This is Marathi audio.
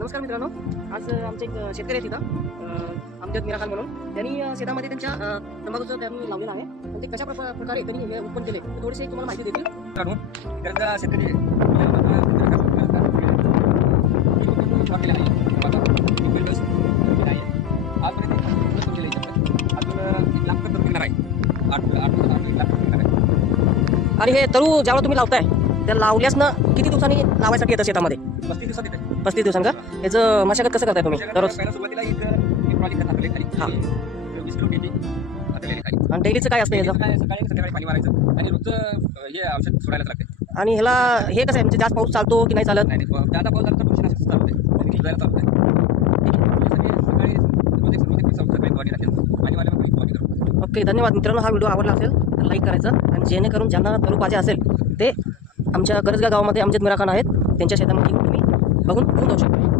नमस्कार मित्रांनो, आज आमचे एक शेतकरी आहेत तिथं अमजद मीरा खान म्हणून. त्यांनी शेतामध्ये त्यांच्या तंबाखूचं त्यांनी लावलेलं आहे. पण ते कशा प्रकारे त्यांनी हे उत्पन्न केले ते थोडीशी तुम्हाला माहिती देतील. शेतकरी आणि हे तरू ज्यावेळेला तुम्ही लावताय त्या लावल्यास ना किती दिवसांनी लावायसाठी येतं शेतामध्ये? 35 दिवसात येते. 35 दिवसांनी का? याचं मशागत कसं करताय तुम्ही दररोज? सुरुवातीला एक ट्रॉली खत टाकले खाली. हां. 20 किलो पेटी टाकलेली खाली. आणि डेलीचं काय असतं याचं? सकाळी संध्याकाळी पाणी मारायचं आणि रोजचं हे औषध सोडायलाच लागते. आणि ह्याला हे कसं आहे, म्हणजे जास्त पाऊस चालतो की नाही चालत? नाही जादा पाऊस झाला तर बुरशीनाशक चालू होते. जायला चालू होते. सकाळी रोज एक सकाळी फवारणी राहते. पाणीवाल्या मग फवारणी करतो. ओके, धन्यवाद मित्रांनो. हा व्हिडिओ आवडला असेल तर लाईक करायचा आणि जेणेकरून ज्यांना तरू पाहिजे असेल ते आमच्या करजगा गावामध्ये अमजद मीरा खान आहेत, त्यांच्या शेतामध्ये तुम्ही बघून जाऊ शकता.